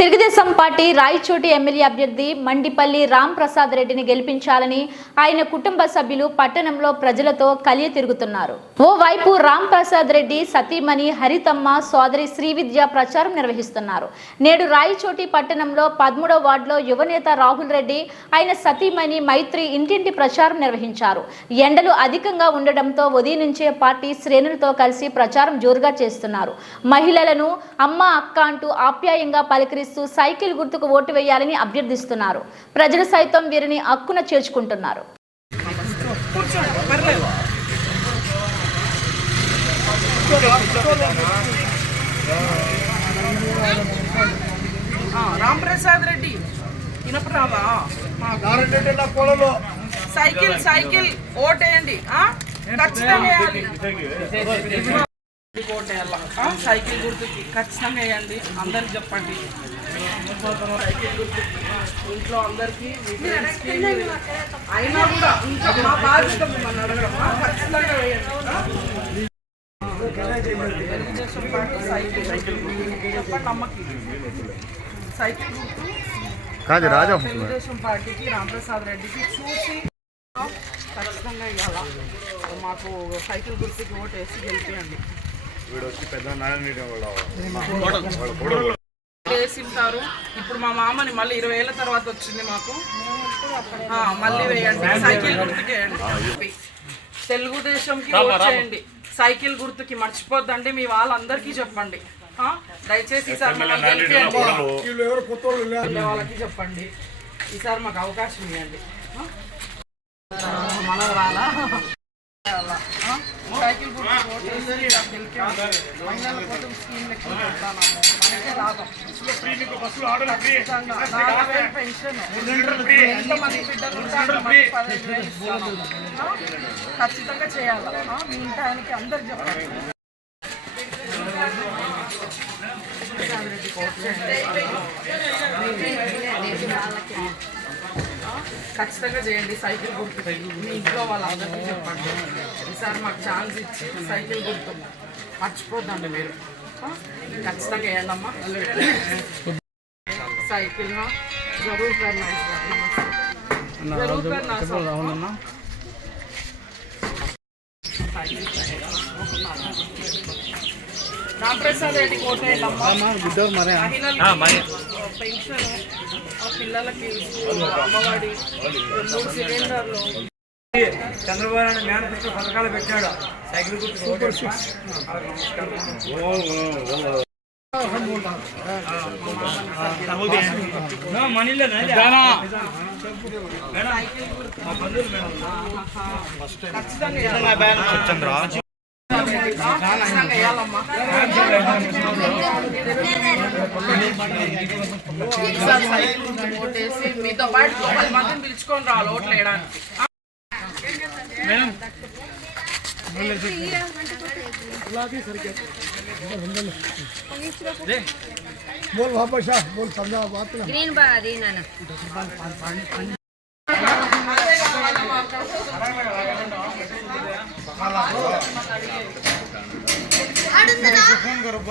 Telugu Desam party Rayachoti MLA అభ్యర్థి మండిపల్లి రామ్ ప్రసాద్ రెడ్డిని గెలిపించాలని ఆయన కుటుంబ సభ్యులు పట్టణంలో ప్రజలతో కలియ తిరుగుతున్నారు. ఓవైపు రామ్ ప్రసాద్ రెడ్డి సతీమణి హరితమ్మ సోదరి శ్రీవిద్య ప్రచారం నిర్వహిస్తున్నారు. నేడు రాయచోటి పట్టణంలో పదమూడో వార్డులో యువనేత రాహుల్ రెడ్డి ఆయన సతీమణి మైత్రి ఇంటింటి ప్రచారం నిర్వహించారు. ఎండలు అధికంగా ఉండడంతో ఉదయం నుంచే పార్టీ శ్రేణులతో కలిసి ప్రచారం జోరుగా చేస్తున్నారు. మహిళలను అమ్మ అక్క అంటూ ఆప్యాయంగా పలకరిస్తూ సైకిల్ గుర్తుకు ఓటు వేయాలని అభ్యర్థిస్తున్నారు. ప్రజలు సైతం వీరిని హక్కున చేర్చుకుంటున్నారు. ఆ, రామ్ ప్రసాద్ రెడ్డి వినపరావా సైకిల్ సైకిల్ ఓటేయండి. ఆ? ఖచ్చితంగా వేయాలి. ఓటేయాల? ఆ? సైకిల్ గుర్తుకి ఖచ్చితంగా వేయండి. అందరికి చెప్పండి. ఇంట్లో అందరికి మీ ఫ్రెండ్స్కి మీ- అయినా కూడా ఇంకా మా బాధ్యత మిమ్మల్ని అడగడం. ఆ? ఖచ్చితంగా వేయండి. ఆ? తెలుగుదేశం పార్టీ సైకిల్ చెప్పండి అమ్మకి. సైకిల్ గుర్తు. కాదు రాజా తెలుగుదేశం పార్టీకి రామప్రసాద్ రెడ్డికి చూసి ఖచ్చితంగా ఇవాళ మాకు సైకిల్ గుర్తుకి ఓటేసి గెలిపియండి. వీడు వచ్చి పెద్ద నారాయణ వేసింటారు. ఇప్పుడు మా మామని మళ్ళీ ఇరవై ఏళ్ళ తర్వాత వచ్చింది మాకు. ఆ, మళ్ళీ వేయండి. సైకిల్ గుర్తుకి వేయండి తెలుగుదేశంకి ఓట్ చేయండి. సైకిల్ గుర్తుకి మర్చిపోద్దండి. మీ వాళ్ళందరికీ చెప్పండి. ఆ, దయచేసి ఈసారి వాళ్ళకి చెప్పండి. ఈసారి మాకు అవకాశం ఇవ్వండి? మనం రాలా? సైకిల్ గుర్తు మహిళల కోసం స్కీమ్ లెక్క మనకే లాభం. ఖచ్చితంగా. నాలుగు పెన్షన్. ఎంతమంది బిడ్డలు పదహైదు వేలు ఖచ్చితంగా చేయాలి? మీ ఇంటి ఆయనకి అందరు చెప్పండి. ఖచ్చితంగా చేయండి సైకిల్ గుర్తు మీ ఇంట్లో వాళ్ళందరికీ చెప్పండి. ఈసారి మాకు ఛాన్స్ ఇచ్చి సైకిల్ గుర్తు మర్చిపోద్దండి మీరు? ఖచ్చితంగా వేయండి అమ్మా సైకిల్ నా జరూర్. నమస్తే జరూర్ సార్. రామప్రసాద్ రెడ్డి అమ్మా మహిళలకి పెన్షన్ ఆ? పిల్లలకి స్కూల్ అమ్మఒడి మూడు సిలిండర్లు. చంద్రబాబు నాయుడు మేనిఫెస్టో పథకాలు పెట్టాడు. సైకిల్ గుర్తు సూపర్ సిక్స్ మనీలో ఓటేసి మీతో పాటు ఇంకో పది మందిని పిలుచుకొని రావాలి ఓట్లు వేయడానికి बोल वापस आ बोल समझा बात ना గ్రీన్ బాగా ফোন করো